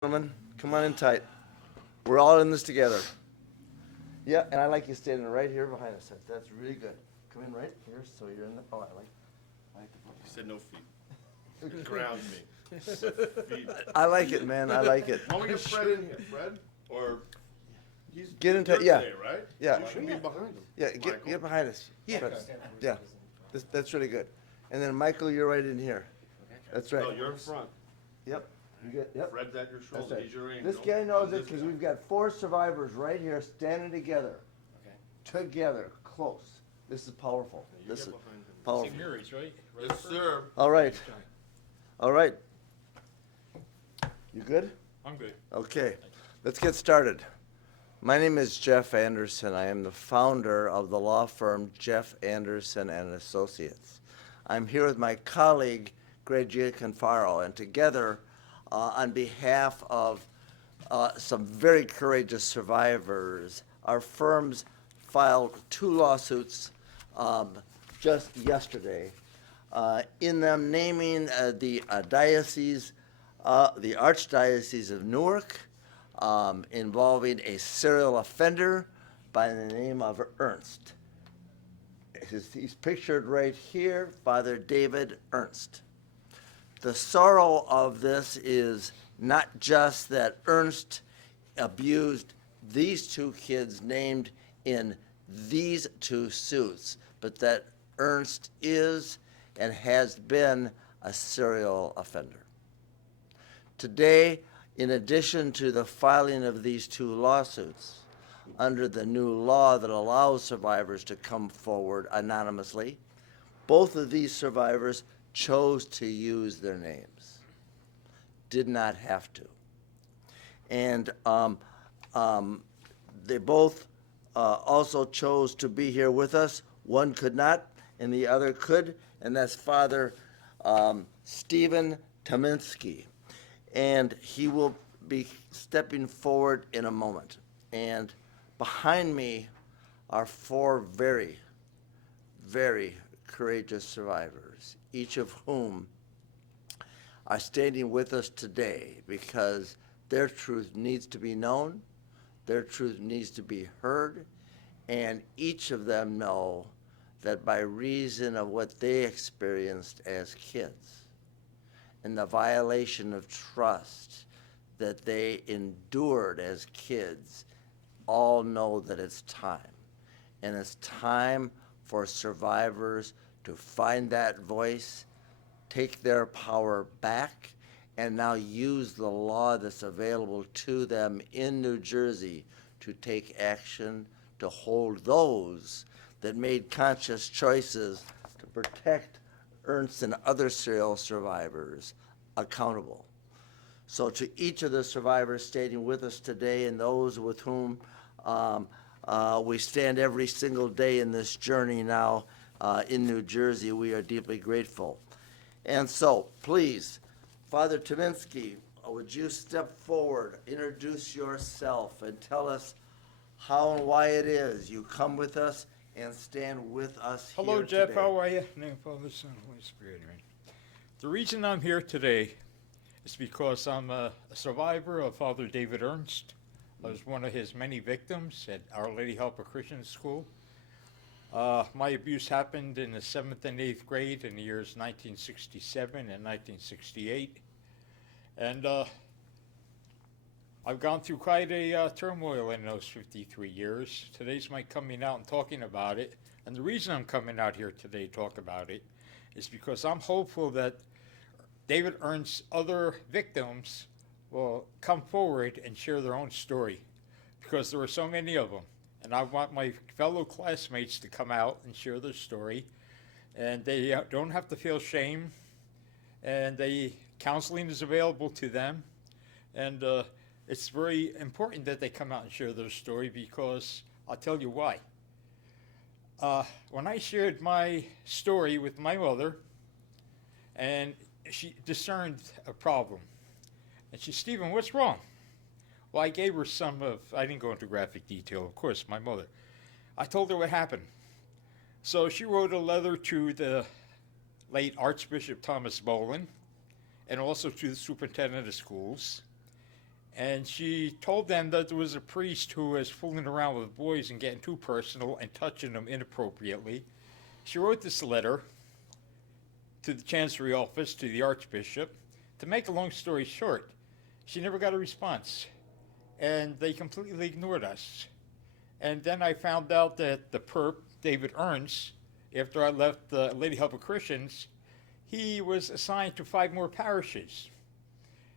Gentlemen, come on in tight. We're all in this together. Yeah, and I like you standing right here behind us. That's really good. Come in right here, so you're in the. Oh, I like the. You said no feet. Ground me. Feet. I like it, man. I like it. Why don't we get Fred in here, Fred? Or he's Get in here tight. Yeah. today, right? Yeah. You should be behind him. Yeah, get Michael. behind us. Yeah. Fred. Yeah. That's really good. And then Michael, you're right in here. That's right. No, you're in front. Yep. You get. Yep. Fred's at your That's shoulder. right. He's your angel. This guy knows This it because guy. we've got 4 survivors right here standing together. Okay. Together, close. This is powerful. You This get is behind him. powerful. St. Mary's, right? Yes, sir. All right. All right. You good? I'm good. Okay. Let's get started. My name is Jeff Anderson. I am the founder of the law firm Jeff Anderson and Associates. I'm here with my colleague, Greg Gianforcaro, and together, on behalf of some very courageous survivors, our firms filed 2 lawsuits just yesterday, in them naming the Archdiocese of Newark, involving a serial offender by the name of Ernst. He's pictured right here, Father David Ernst. The sorrow of this is not just that Ernst abused these 2 kids named in these 2 suits, but that Ernst is and has been a serial offender. Today, in addition to the filing of these 2 lawsuits, under the new law that allows survivors to come forward anonymously, both of these survivors chose to use their names, did not have to. And they both also chose to be here with us. One could not, and the other could, and that's Father Stephen Tyminski. And he will be stepping forward in a moment. And behind me are 4 very, very courageous survivors, each of whom are standing with us today because their truth needs to be known, their truth needs to be heard, and each of them know that by reason of what they experienced as kids and the violation of trust that they endured as kids, all know that it's time. And it's time for survivors to find that voice, take their power back, and now use the law that's available to them in New Jersey to take action to hold those that made conscious choices to protect Ernst and other serial survivors accountable. So to each of the survivors standing with us today and those with whom we stand every single day in this journey now in New Jersey, we are deeply grateful. And so, please, Father Tyminski, would you step forward, introduce yourself, and tell us how and why it is you come with us and stand with us Hello, here Jeff. today. How are you? In the name of Father, Son, and Holy Spirit. Amen. The reason I'm here today is because I'm a survivor of Father David Ernst. I was one of his many victims at Our Lady Helper Christian School. My abuse happened in the 7th and 8th grade in the years 1967 and 1968. And I've gone through quite a turmoil in those 53 years. Today's my coming out and talking about it. And the reason I'm coming out here today to talk about it is because I'm hopeful that David Ernst's other victims will come forward and share their own story, because there were so many of them. And I want my fellow classmates to come out and share their story. And they don't have to feel shame. And counseling is available to them. And it's very important that they come out and share their story, because I'll tell you why. When I shared my story with my mother, and she discerned a problem, and she, Stephen, what's wrong? Well, I gave her I didn't go into graphic detail, of course, my mother. I told her what happened. So she wrote a letter to the late Archbishop Thomas Bolin, and also to the superintendent of schools. and she told them that there was a priest who was fooling around with boys and getting too personal and touching them inappropriately. She wrote this letter to the Chancery office, to the Archbishop. To make a long story short, she never got a response, and they completely ignored us. And then I found out that the perp, David Ernst, after I left the Lady Help of Christians, he was assigned to 5 more parishes.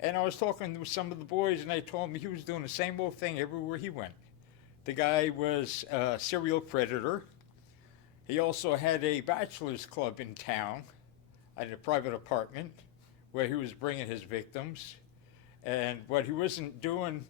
And I was talking with some of the boys, and they told me he was doing the same old thing everywhere he went. The guy was a serial predator. He also had a bachelor's club in town at a private apartment where he was bringing his victims. And what he wasn't doing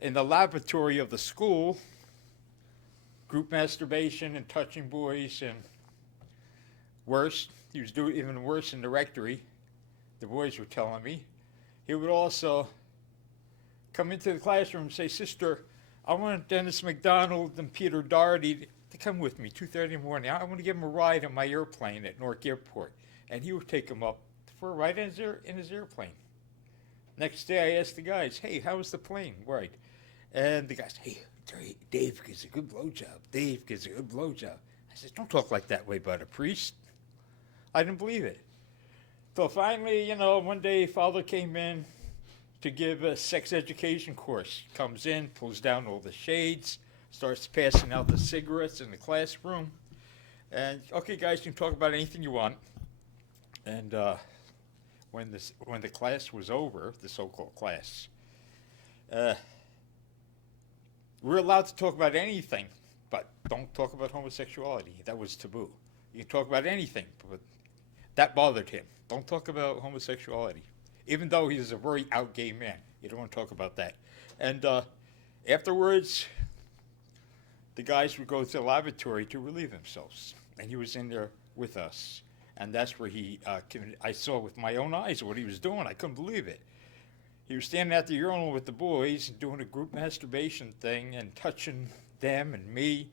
in the lavatory of the school, group masturbation and touching boys, and worse, he was doing even worse in the rectory, the boys were telling me. He would also come into the classroom and say, "Sister, I want Dennis McDonald and Peter Doherty to come with me 2:30 in the morning. I want to give them a ride on my airplane at Newark Airport." And he would take them up for a ride in his airplane. Next day I asked the guys, "Hey, how was the plane ride?" And the guys, "Hey, Dave gives a good blowjob. Dave gives a good blowjob." I said, "Don't talk like that way about a priest." I didn't believe it. So finally, one day Father came in to give a sex education course. Comes in, pulls down all the shades, starts passing out the cigarettes in the classroom. And, "Okay, guys, you can talk about anything you want." And when the class was over, the so-called class, we're allowed to talk about anything, but don't talk about homosexuality. That was taboo. You can talk about anything, but that bothered him. Don't talk about homosexuality. Even though he's a very out gay man, you don't want to talk about that. And afterwards, the guys would go to the lavatory to relieve themselves. And he was in there with us. And that's where I saw with my own eyes what he was doing. I couldn't believe it. He was standing at the urinal with the boys and doing a group masturbation thing and touching them and me.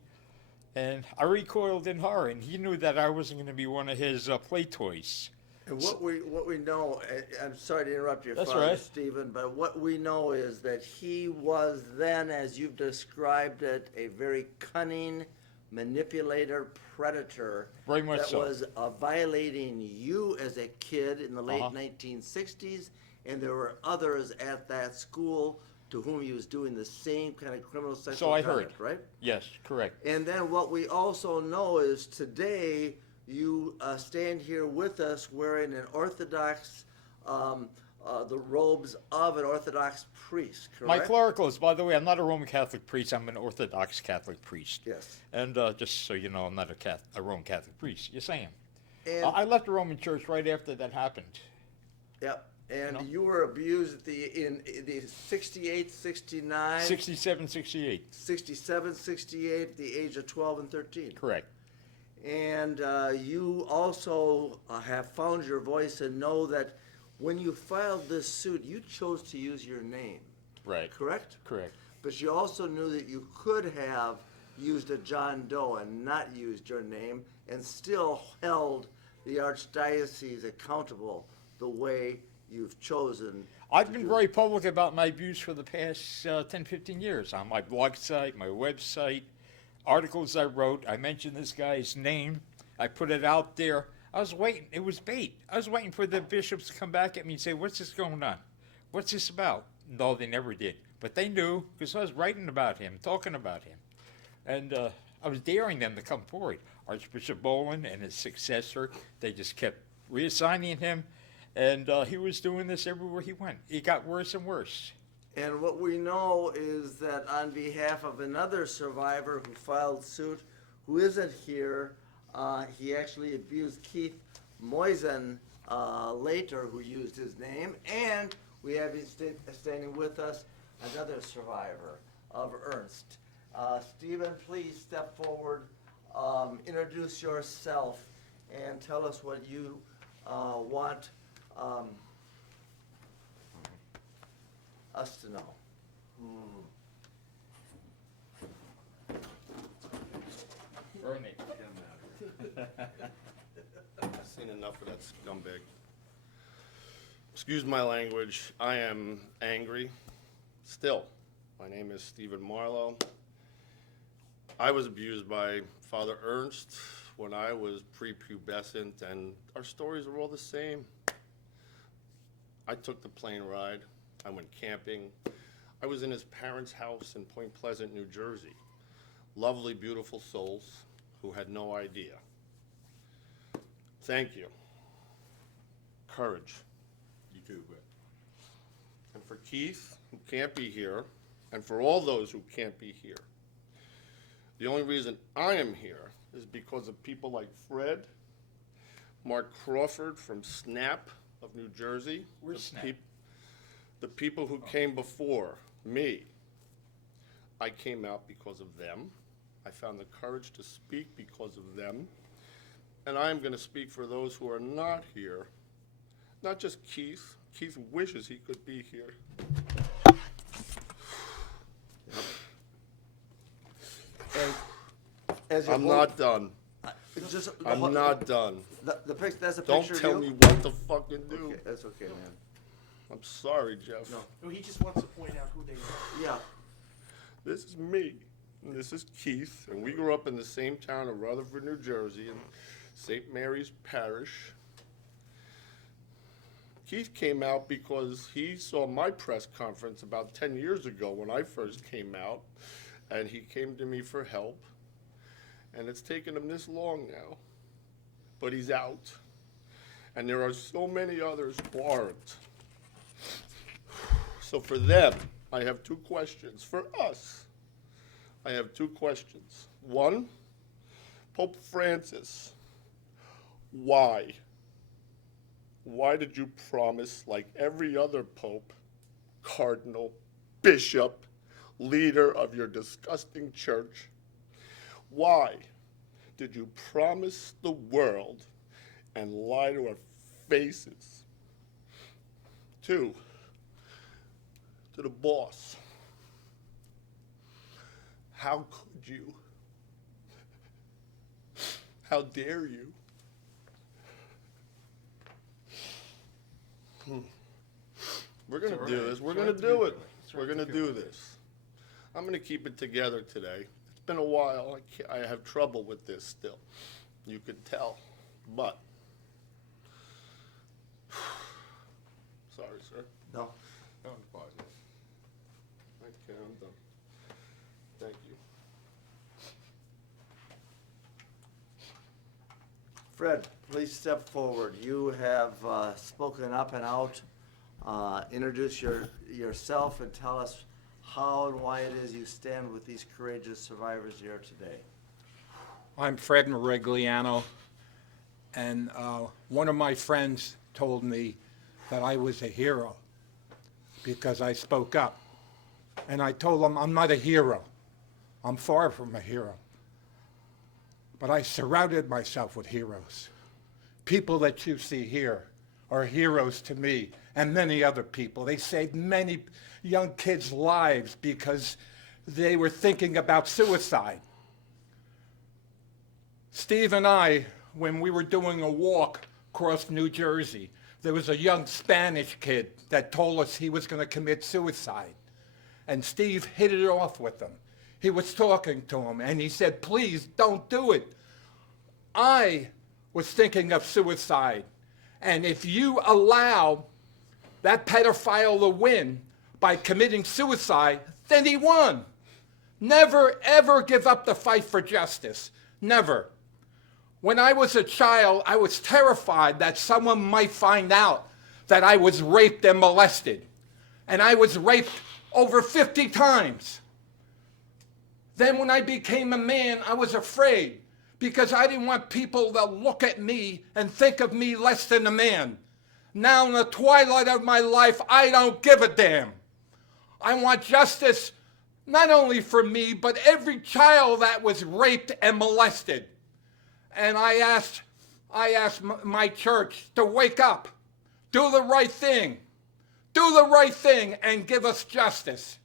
And I recoiled in horror, and he knew that I wasn't going to be one of his play toys. And what we know, I'm sorry to interrupt your That's father, right. Stephen, but what we know is that he was then, as you've described it, a very cunning manipulator, predator. Very much that so. was violating you as a kid in the late Uh-huh. 1960s, and there were others at that school to whom he was doing the same kind of criminal sexual So I heard. conduct, right? Yes, correct. And then what we also know is today you stand here with us wearing an Orthodox, the robes of an Orthodox priest, correct? My clericals, by the way, I'm not a Roman Catholic priest. I'm an Orthodox Catholic priest. Yes. And just so you know, I'm not a Roman Catholic priest. Yes, I am. And, I left the Roman Church right after that happened. yep. And No. you were abused in the 68, 69, 67, 68. 67, 68, at the age of 12 and 13. Correct. And you also have found your voice and know that when you filed this suit, you chose to use your name, Right. correct? Correct. But you also knew that you could have used a John Doe and not used your name and still held the Archdiocese accountable the way you've chosen. I've been very public about my views for the past 10, 15 years on my blog site, my website, articles I wrote. I mentioned this guy's name. I put it out there. I was waiting. It was bait. I was waiting for the bishops to come back at me and say, "What's this going on? What's this about?" No, they never did. But they knew because I was writing about him, talking about him. And I was daring them to come forward. Archbishop Boland and his successor, they just kept reassigning him. And he was doing this everywhere he went. It got worse and worse. And what we know is that on behalf of another survivor who filed suit, who isn't here, he actually abused Keith Moisen later, who used his name. And we have standing with us another survivor of Ernst. Stephen, please step forward, introduce yourself, and tell us what you want us to know. Burn it. I've seen enough of that scumbag. Excuse my language. I am angry, Still, my name is Stephen Marlow. I was abused by Father Ernst when I was prepubescent, and our stories are all the same. I took the plane ride. I went camping. I was in his parents' house in Point Pleasant, New Jersey. Lovely, beautiful souls who had no idea. Thank you. Courage. You too, Brett. And for Keith, who can't be here, and for all those who can't be here, the only reason I am here is because of people like Fred, Mark Crawford from SNAP of New Jersey. Where's SNAP? The people who came before me. I came out because of them. I found the courage to speak because of them. And I am going to speak for those who are not here. Not just Keith. Keith wishes he could be here. I'm not done. I'm not done. That's a Don't picture of tell you? me what to fucking do. Okay, that's okay, man. I'm sorry, Jeff. No. No, he just wants to point out who they are. Yeah. This is me, and this is Keith, and we grew up in the same town of Rutherford, New Jersey, in St. Mary's Parish. Keith came out because he saw my press conference about 10 years ago when I first came out, and he came to me for help. And it's taken him this long now, but he's out. And there are so many others who aren't. So for them, I have two questions. For us, I have two questions. One, Pope Francis, why? Why did you promise, like every other pope, cardinal, bishop, leader of your disgusting church, why did you promise the world and lie to our faces? Two, to the boss. How could you? How dare you? We're going to do this. We're going to do it. We're going to do this. I'm going to keep it together today. It's been a while. I have trouble with this still. You could tell. But, sorry, sir. No. Don't apologize. Okay, I'm done. Thank you. Fred, please step forward. You have spoken up and out. Introduce yourself and tell us how and why it is you stand with these courageous survivors here today. I'm Fred Merigliano, and one of my friends told me that I was a hero because I spoke up. And I told him I'm not a hero. I'm far from a hero. But I surrounded myself with heroes. People that you see here are heroes to me and many other people. They saved many young kids' lives because they were thinking about suicide. Steve and I, when we were doing a walk across New Jersey, there was a young Spanish kid that told us he was going to commit suicide. And Steve hit it off with him. He was talking to him, and he said, please don't do it. I was thinking of suicide. And if you allow that pedophile to win by committing suicide, then he won. Never, ever give up the fight for justice. Never. When I was a child, I was terrified that someone might find out that I was raped and molested. And I was raped over 50 times. Then when I became a man, I was afraid because I didn't want people to look at me and think of me less than a man. Now in the twilight of my life, I don't give a damn. I want justice not only for me, but every child that was raped and molested. And I asked my church to wake up, do the right thing. Do the right thing and give us justice.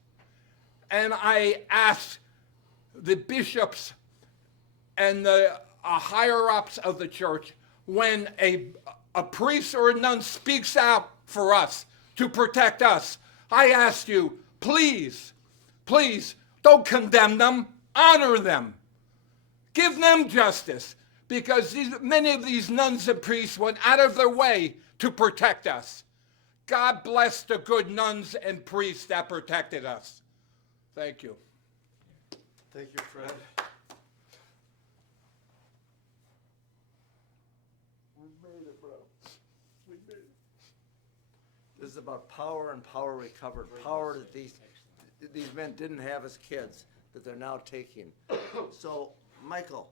And I asked the bishops and the higher-ups of the church, when a priest or a nun speaks out for us to protect us, I ask you, please, please don't condemn them, honor them. Give them justice, because many of these nuns and priests went out of their way to protect us. God bless the good nuns and priests that protected us. Thank you. Thank you, Fred. We made it, bro. We made it. This is about power and power recovered. Power that these men didn't have as kids that they're now taking. So, Michael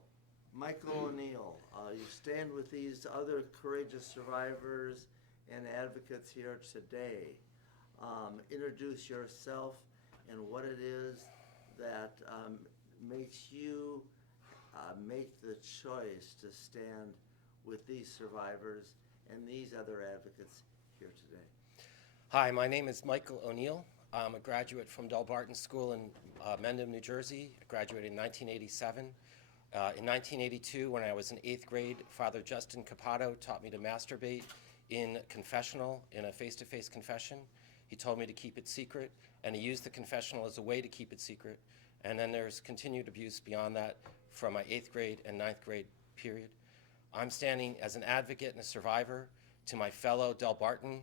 O'Neill, you stand with these other courageous survivors and advocates here today. Introduce yourself and what it is that makes you make the choice to stand with these survivors and these other advocates here today. Hi, my name is Michael O'Neill. I'm a graduate from Delbarton School in Mendham, New Jersey. I graduated in 1987. In 1982, when I was in 8th grade, Father Justin Capato taught me to masturbate in confessional, in a face-to-face confession. He told me to keep it secret, and he used the confessional as a way to keep it secret. And then there's continued abuse beyond that from my 8th grade and 9th grade period. I'm standing as an advocate and a survivor to my fellow Delbarton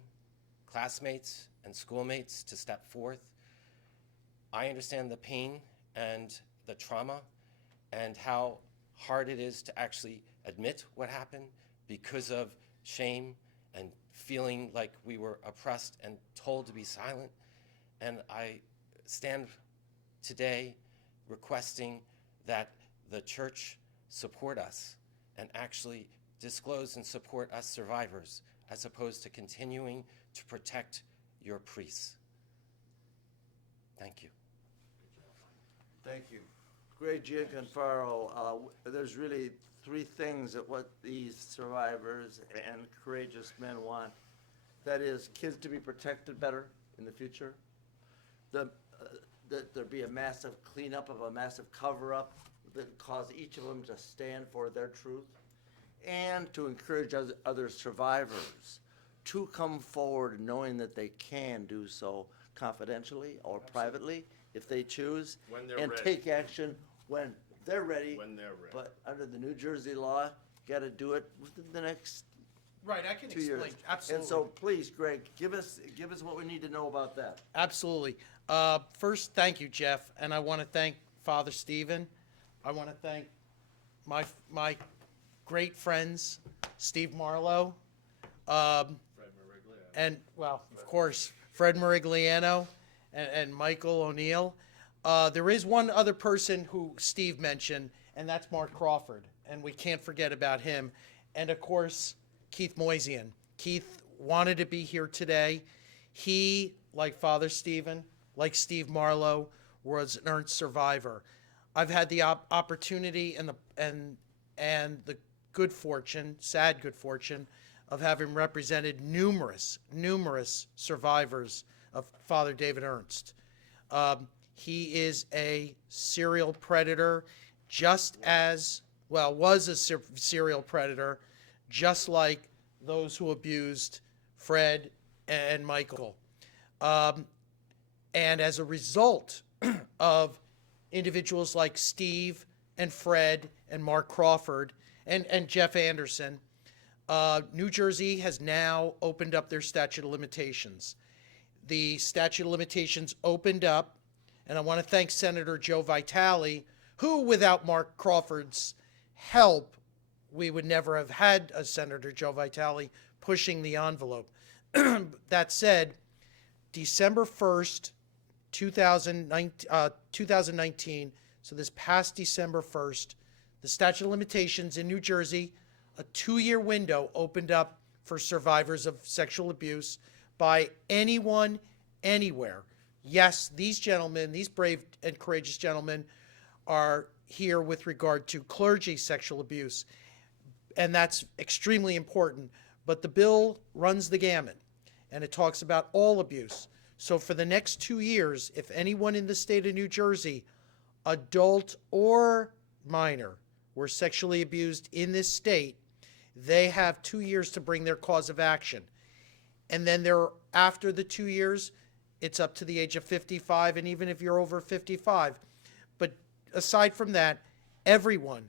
classmates and schoolmates to step forth. I understand the pain and the trauma and how hard it is to actually admit what happened because of shame and feeling like we were oppressed and told to be silent. And I stand today requesting that the church support us and actually disclose and support us survivors, as opposed to continuing to protect your priests. Thank you. Thank you. Great, Gianforcaro. There's really three things that what these survivors and courageous men want. That is, kids to be protected better in the future. That there be a massive cleanup of a massive cover-up that cause each of them to stand for their truth, and to encourage other survivors to come forward knowing that they can do so confidentially or privately if they choose, When they're and ready. take action when they're ready. When they're ready. But under the New Jersey law, you got to do it within the next Right, I can 2 years. explain, absolutely. And so, please, Greg, give us what we need to know about that. Absolutely. First, thank you, Jeff, and I want to thank Father Stephen. I want to thank my great friends, Steve Marlow, and, well, of course, Fred Merigliano and Michael O'Neill. There is one other person who Steve mentioned, and that's Mark Crawford, and we can't forget about him. And, of course, Keith Moisian. Keith wanted to be here today. He, like Father Stephen, like Steve Marlow, was an Ernst survivor. I've had the opportunity and the good fortune, sad good fortune, of having represented numerous survivors of Father David Ernst. He is a serial predator, was a serial predator, just like those who abused Fred and Michael. And as a result of individuals like Steve and Fred and Mark Crawford and Jeff Anderson, New Jersey has now opened up their statute of limitations. The statute of limitations opened up, and I want to thank Senator Joe Vitale, who, without Mark Crawford's help, we would never have had a Senator Joe Vitale pushing the envelope. That said, December 1st, 2019, so this past December 1st, the statute of limitations in New Jersey, a 2-year window opened up for survivors of sexual abuse by anyone, anywhere. Yes, these gentlemen, these brave and courageous gentlemen, are here with regard to clergy sexual abuse, and that's extremely important. But the bill runs the gamut, and it talks about all abuse. So for the next 2 years, if anyone in the state of New Jersey, adult or minor, were sexually abused in this state, they have 2 years to bring their cause of action. And then after the 2 years, it's up to the age of 55, and even if you're over 55. But aside from that, everyone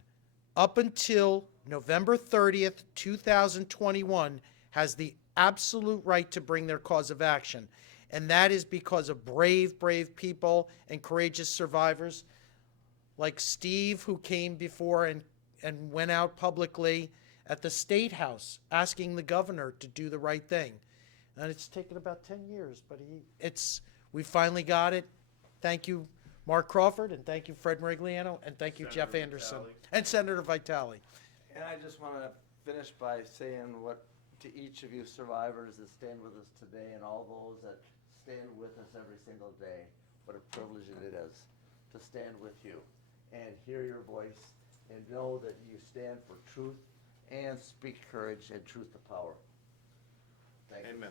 up until November 30th, 2021 has the absolute right to bring their cause of action. And that is because of brave, brave people and courageous survivors like Steve, who came before and went out publicly at the State House asking the governor to do the right thing. And it's taken about 10 years, but we finally got it. Thank you, Mark Crawford, and thank you, Fred Merigliano, and thank you, Jeff Anderson, and Senator Vitale. And I just want to finish by saying what to each of you survivors that stand with us today and all those that stand with us every single day, what a privilege it is to stand with you and hear your voice and know that you stand for truth and speak courage and truth to power. Thank you. Amen.